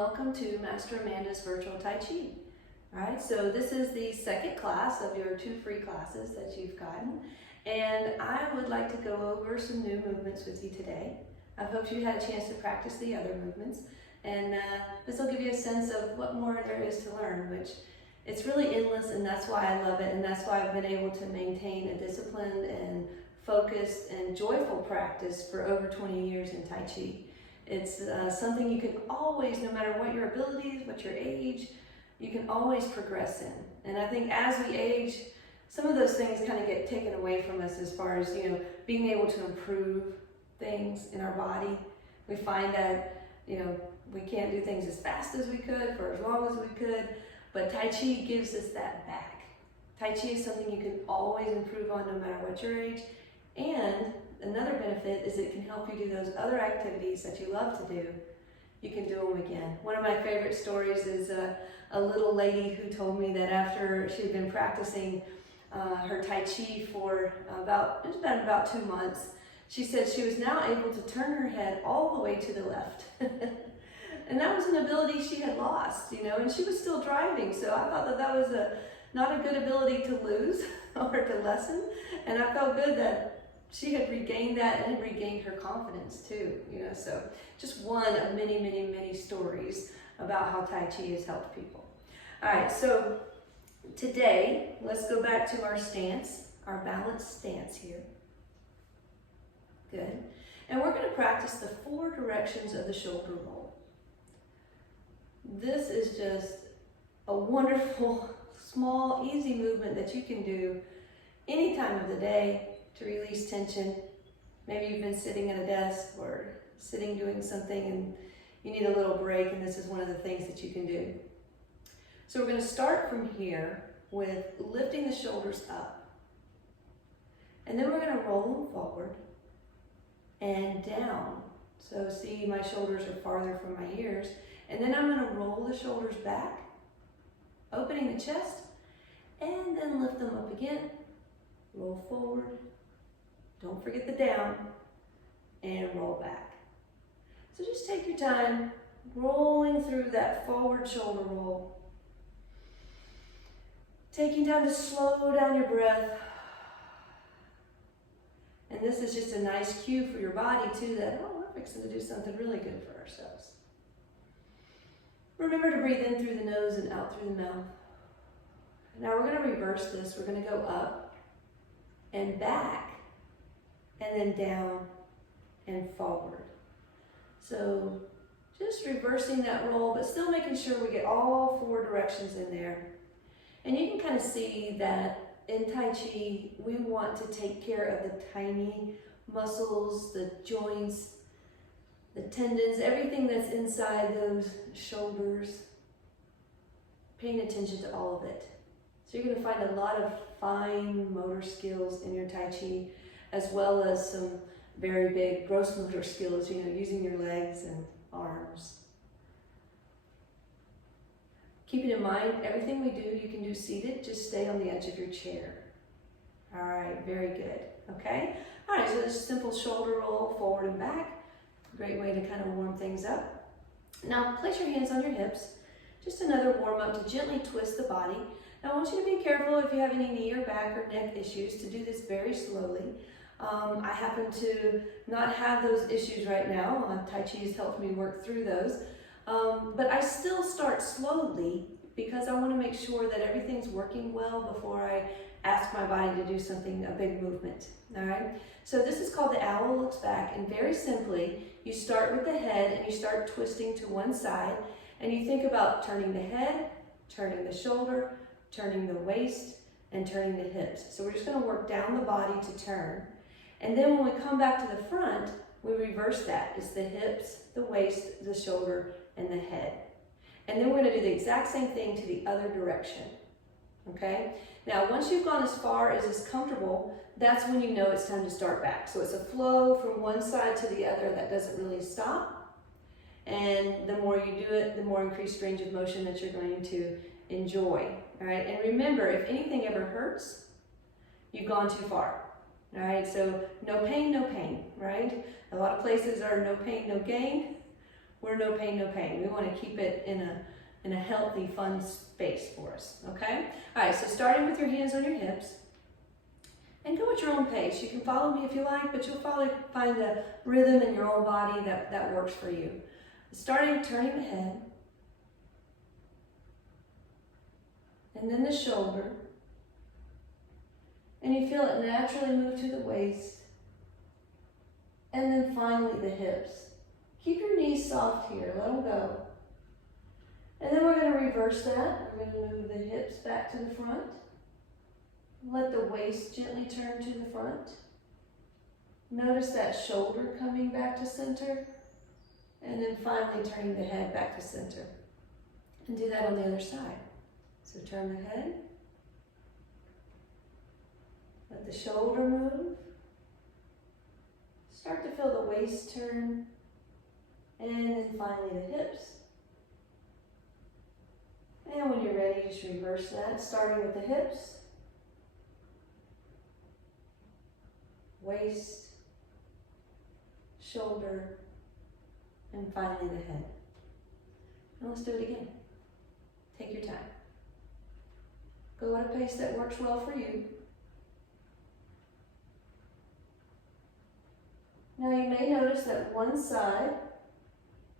welcome to Master Amanda's Virtual Tai Chi. All right, so this is the second class of your 2 free classes that you've gotten, and I would like to go over some new movements with you today. I hope you had a chance to practice the other movements, and this will give you a sense of what more there is to learn, which it's really endless, and that's why I love it, and that's why I've been able to maintain a disciplined and focused and joyful practice for over 20 years in Tai Chi. It's something you can always, no matter what your abilities, what your age, you can always progress in. And I think as we age, some of those things kind of get taken away from us as far as, being able to improve things in our body. We find that, we can't do things as fast as we could for as long as we could, but Tai Chi gives us that back. Tai Chi is something you can always improve on no matter what your age. And another benefit is it can help you do those other activities that you love to do. You can do them again. One of my favorite stories is a little lady who told me that after she had been practicing her Tai Chi for it's been about 2 months, she said she was now able to turn her head all the way to the left. And that was an ability she had lost, and she was still driving. So I thought that was not a good ability to lose or to lessen. And I felt good that she had regained that and had regained her confidence too, so just one of many, many, many stories about how Tai Chi has helped people. All right, so today, let's go back to our stance, our balanced stance here. Good. And we're going to practice the 4 directions of the shoulder roll. This is just a wonderful, small, easy movement that you can do any time of the day to release tension. Maybe you've been sitting at a desk or sitting doing something and you need a little break, and this is one of the things that you can do. So we're going to start from here with lifting the shoulders up. And then we're going to roll them forward and down. So see, my shoulders are farther from my ears. And then I'm going to roll the shoulders back, opening the chest, and then lift them up again. Roll forward. Don't forget the down, and roll back. So just take your time, rolling through that forward shoulder roll. Taking time to slow down your breath. And this is just a nice cue for your body too that, we're fixing to do something really good for ourselves. Remember to breathe in through the nose and out through the mouth. Now we're going to reverse this. We're going to go up and back, and then down and forward. So just reversing that roll, but still making sure we get all 4 directions in there. And you can kind of see that in Tai Chi, we want to take care of the tiny muscles, the joints, the tendons, everything that's inside those shoulders. Paying attention to all of it. So you're going to find a lot of fine motor skills in your Tai Chi, as well as some very big gross motor skills, using your legs and arms. Keeping in mind, everything we do, you can do seated, just stay on the edge of your chair. All right, very good, okay? All right, so this simple shoulder roll forward and back, great way to kind of warm things up. Now, place your hands on your hips, just another warm up to gently twist the body. Now, I want you to be careful if you have any knee or back or neck issues to do this very slowly. I happen to not have those issues right now. Tai Chi has helped me work through those. But I still start slowly because I want to make sure that everything's working well before I ask my body to do something, a big movement. All right? So this is called the owl looks back. And very simply, you start with the head and you start twisting to one side. And you think about turning the head, turning the shoulder, turning the waist, and turning the hips. So we're just going to work down the body to turn. And then when we come back to the front, we reverse that. It's the hips, the waist, the shoulder, and the head. And then we're going to do the exact same thing to the other direction. Okay? Now, once you've gone as far as is comfortable, that's when you know it's time to start back. So it's a flow from one side to the other that doesn't really stop. And the more you do it, the more increased range of motion that you're going to enjoy. All right? And remember, if anything ever hurts, you've gone too far. All right, so no pain, right? A lot of places are no pain, no gain. We're no pain, no pain. We want to keep it in a healthy, fun space for us, okay? All right, so starting with your hands on your hips, and go at your own pace. You can follow me if you like, but you'll probably find a rhythm in your own body that works for you. Starting, turning the head, and then the shoulder, and you feel it naturally move to the waist, and then finally the hips. Keep your knees soft here, let them go. And then we're going to reverse that. We're going to move the hips back to the front. Let the waist gently turn to the front. Notice that shoulder coming back to center. And then finally turning the head back to center. And do that on the other side. So turn the head. Let the shoulder move. Start to feel the waist turn. And then finally the hips. And when you're ready, just reverse that, starting with the hips, waist, shoulder, and finally the head. And let's do it again. Take your time. Go at a pace that works well for you. Now you may notice that one side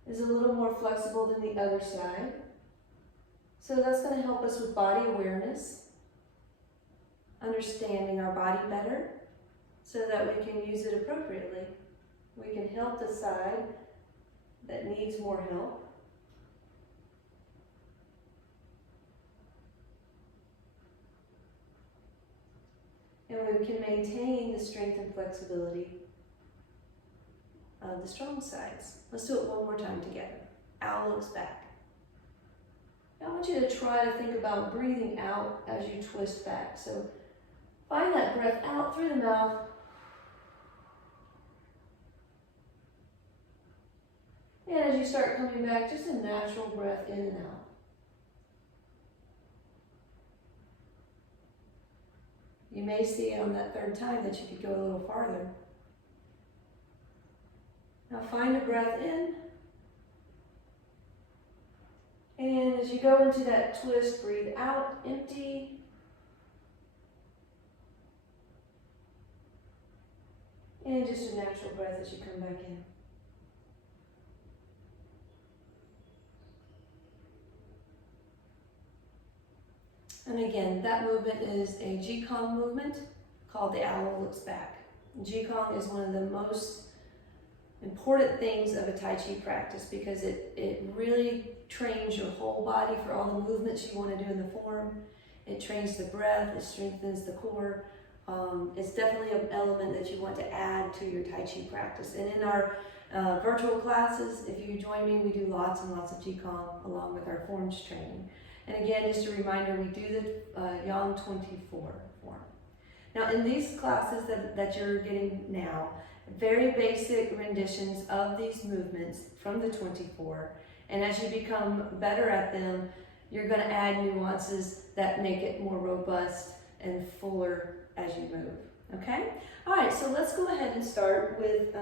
is a little more flexible than the other side. So that's going to help us with body awareness, understanding our body better so that we can use it appropriately. We can help the side that needs more help. And we can maintain the strength and flexibility of the strong sides. Let's do it one more time together. Owl looks back. I want you to try to think about breathing out as you twist back. So find that breath out through the mouth. And as you start coming back, just a natural breath in and out. You may see on that third time that you could go a little farther. Now find a breath in. And as you go into that twist, breathe out, empty. And just a natural breath as you come back in. And again, that movement is a Qigong movement called the Owl Looks Back. Qigong is one of the most important things of a Tai Chi practice because it really trains your whole body for all the movements you want to do in the form. It trains the breath, it strengthens the core. It's definitely an element that you want to add to your Tai Chi practice. And in our virtual classes, if you join me, we do lots and lots of Qigong along with our forms training. And again, just a reminder, we do the Yang 24 form. Now in these classes that you're getting now, very basic renditions of these movements from the 24. And as you become better at them, you're going to add nuances that make it more robust and fuller as you move. Okay? All right, so let's go ahead and start with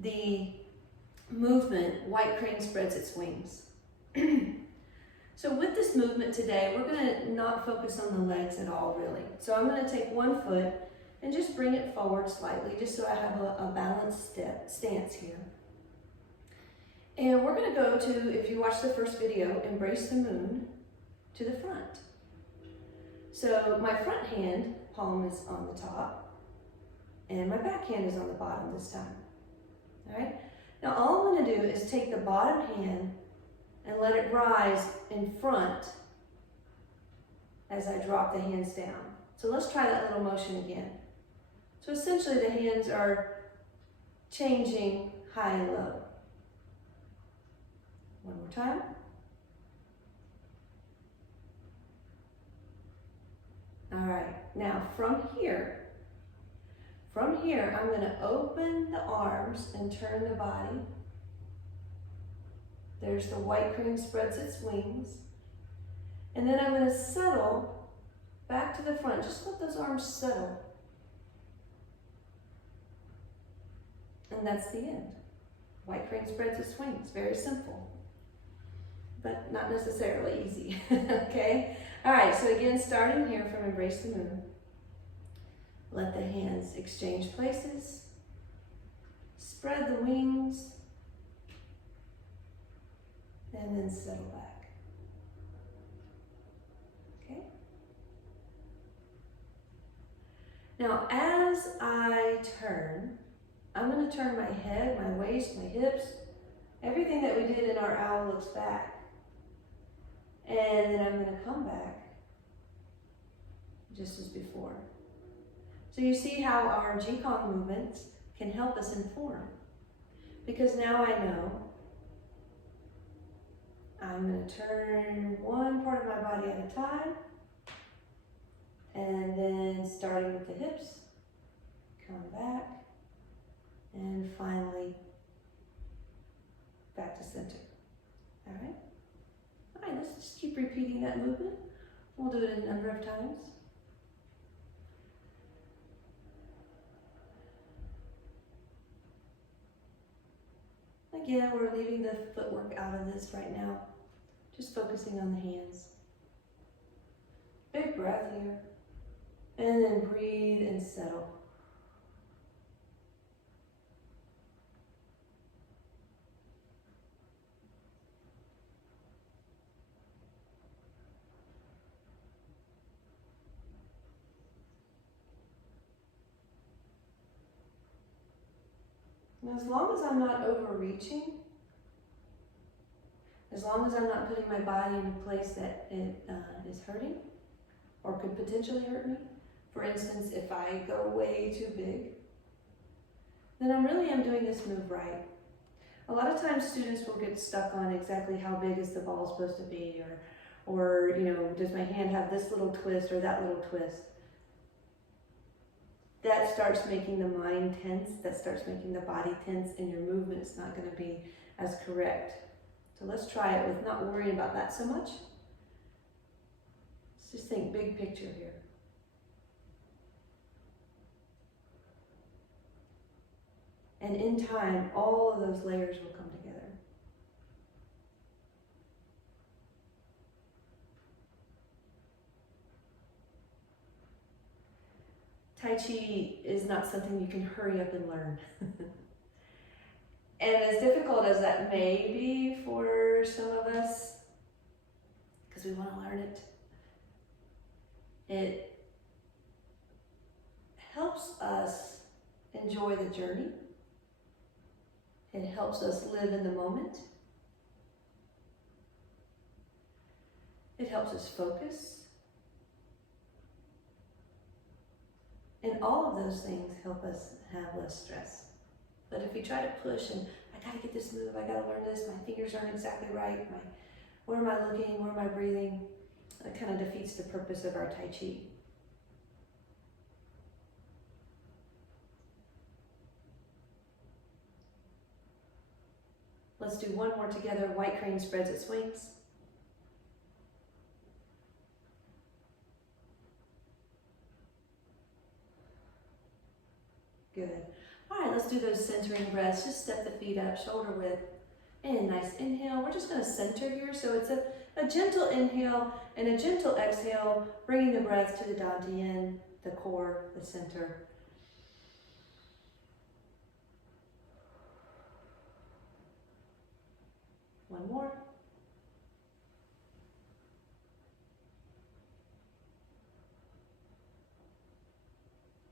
the movement, White Crane Spreads Its Wings. So with this movement today, we're going to not focus on the legs at all, really. So I'm going to take one foot and just bring it forward slightly, just so I have a balanced stance here. And we're going to go to, if you watch the first video, Embrace the Moon, to the front. So my front hand, palm is on the top, and my back hand is on the bottom this time. All right? Now all I'm going to do is take the bottom hand and let it rise in front as I drop the hands down. So let's try that little motion again. So essentially the hands are changing high and low. One more time. All right, now from here, I'm going to open the arms and turn the body. There's the White Crane Spreads Its Wings. And then I'm going to settle back to the front. Just let those arms settle. And that's the end. White crane spreads its wings. Very simple, but not necessarily easy. Okay? All right, so again, starting here from Embrace the Moon. Let the hands exchange places. Spread the wings. And then settle back. Okay? Now, as I turn, I'm going to turn my head, my waist, my hips. Everything that we did in our owl looks back. And then I'm going to come back just as before. So you see how our Qigong movements can help us inform. Because now I know I'm going to turn one part of my body at a time. And then starting with the hips, come back. And finally, back to center. All right? All right, let's just keep repeating that movement. We'll do it a number of times. Again, we're leaving the footwork out of this right now. Just focusing on the hands. Big breath here. And then breathe and settle. And as long as I'm not overreaching, as long as I'm not putting my body in a place that it is hurting or could potentially hurt me, for instance, if I go way too big, then I really am doing this move right. A lot of times students will get stuck on exactly how big is the ball supposed to be, or you know, does my hand have this little twist or that little twist? That starts making the mind tense, that starts making the body tense, and your movement is not going to be as correct. So let's try it with not worrying about that so much. Let's just think big picture here. And in time, all of those layers will come together. Tai Chi is not something you can hurry up and learn. And as difficult as that may be for some of us, because we want to learn it, it helps us enjoy the journey. It helps us live in the moment. It helps us focus. And all of those things help us have less stress. But if we try to push and I gotta get this move, I gotta learn this, my fingers aren't exactly right, where am I looking, where am I breathing, that kind of defeats the purpose of our Tai Chi. Let's do one more together. White crane spreads its wings. Good. All right, let's do those centering breaths. Just step the feet up, shoulder width. And nice inhale. We're just going to center here. So it's a gentle inhale and a gentle exhale, bringing the breath to the dantian, the core, the center. One more.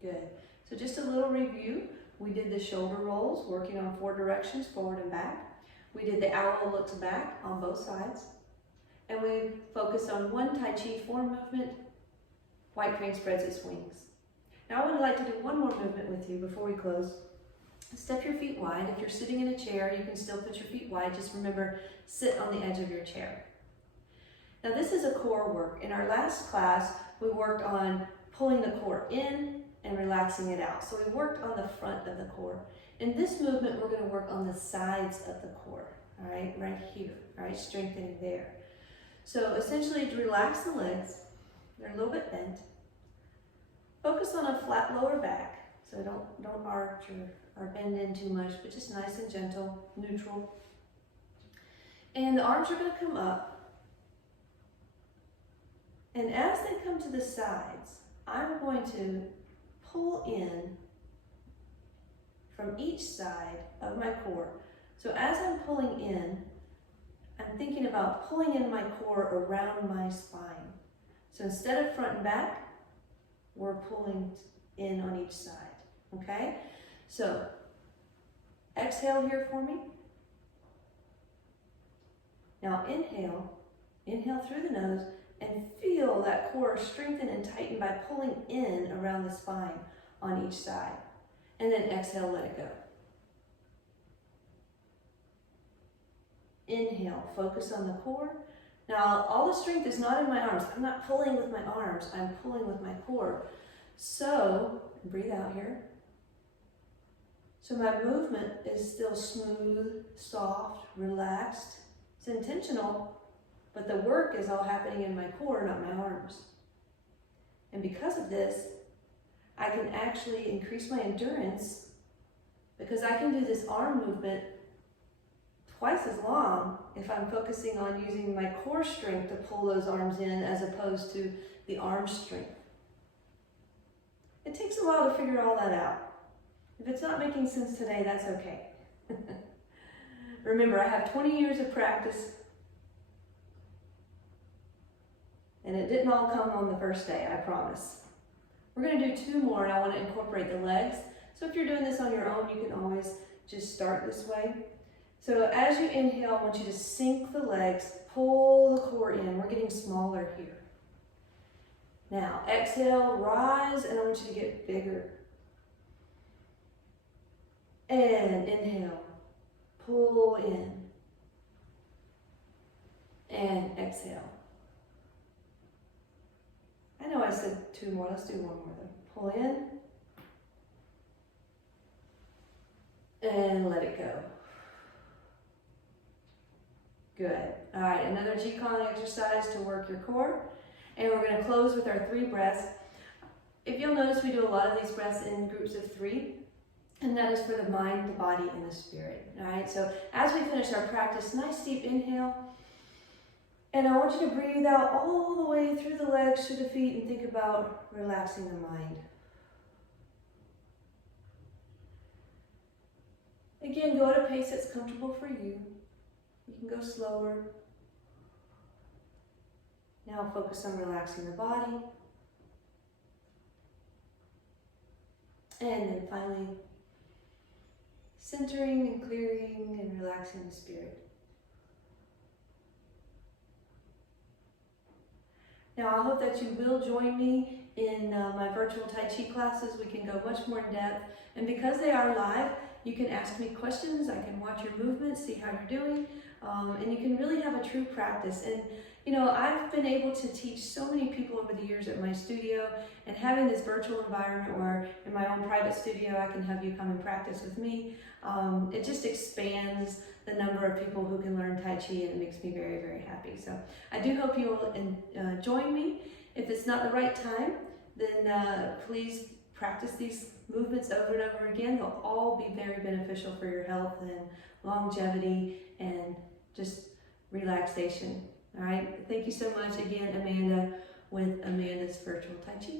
Good. So just a little review. We did the shoulder rolls, working on 4 directions, forward and back. We did the owl looks back on both sides. And we focused on one Tai Chi form movement. White crane spreads its wings. Now I would like to do one more movement with you before we close. Step your feet wide. If you're sitting in a chair, you can still put your feet wide. Just remember, sit on the edge of your chair. Now this is a core work. In our last class, we worked on pulling the core in and relaxing it out. So we worked on the front of the core. In this movement, we're going to work on the sides of the core, all right, right here, all right, strengthening there. So essentially, to relax the legs, they're a little bit bent. Focus on a flat lower back. So don't arch or bend in too much, but just nice and gentle, neutral. And the arms are going to come up. And as they come to the sides, I'm going to pull in from each side of my core. So as I'm pulling in, I'm thinking about pulling in my core around my spine. So instead of front and back, we're pulling in on each side, okay? So exhale here for me. Now inhale through the nose and feel that core strengthen and tighten by pulling in around the spine on each side. And then exhale, let it go. Inhale, focus on the core. Now, all the strength is not in my arms. I'm not pulling with my arms, I'm pulling with my core. So, breathe out here. So my movement is still smooth, soft, relaxed. It's intentional, but the work is all happening in my core, not my arms. And because of this, I can actually increase my endurance because I can do this arm movement twice as long if I'm focusing on using my core strength to pull those arms in as opposed to the arm strength. It takes a while to figure all that out. If it's not making sense today, that's okay. Remember, I have 20 years of practice, and it didn't all come on the first day, I promise. We're going to do 2 more, and I want to incorporate the legs. So if you're doing this on your own, you can always just start this way. So as you inhale, I want you to sink the legs, pull the core in. We're getting smaller here. Now, exhale, rise, and I want you to get bigger. And inhale, pull in. And exhale. I know I said 2 more, let's do 1 more then. Pull in. And let it go. Good. All right, another Qigong exercise to work your core. And we're going to close with our 3 breaths. If you'll notice, we do a lot of these breaths in groups of 3. And that is for the mind, the body, and the spirit. All right, so as we finish our practice, nice deep inhale. And I want you to breathe out all the way through the legs, through the feet, and think about relaxing the mind. Again, go at a pace that's comfortable for you. You can go slower. Now focus on relaxing the body. And then finally, centering and clearing and relaxing the spirit. Now I hope that you will join me in my virtual Tai Chi classes. We can go much more in depth. And because they are live, you can ask me questions. I can watch your movements, see how you're doing. And you can really have a true practice. And you know, I've been able to teach so many people over the years at my studio, and having this virtual environment where in my own private studio I can have you come and practice with me, it just expands the number of people who can learn Tai Chi, and it makes me very, very happy. So I do hope you will join me. If it's not the right time, then please practice these movements over and over again. They'll all be very beneficial for your health and longevity and just relaxation. All right, thank you so much again, Amanda, with Amanda's Virtual Tai Chi.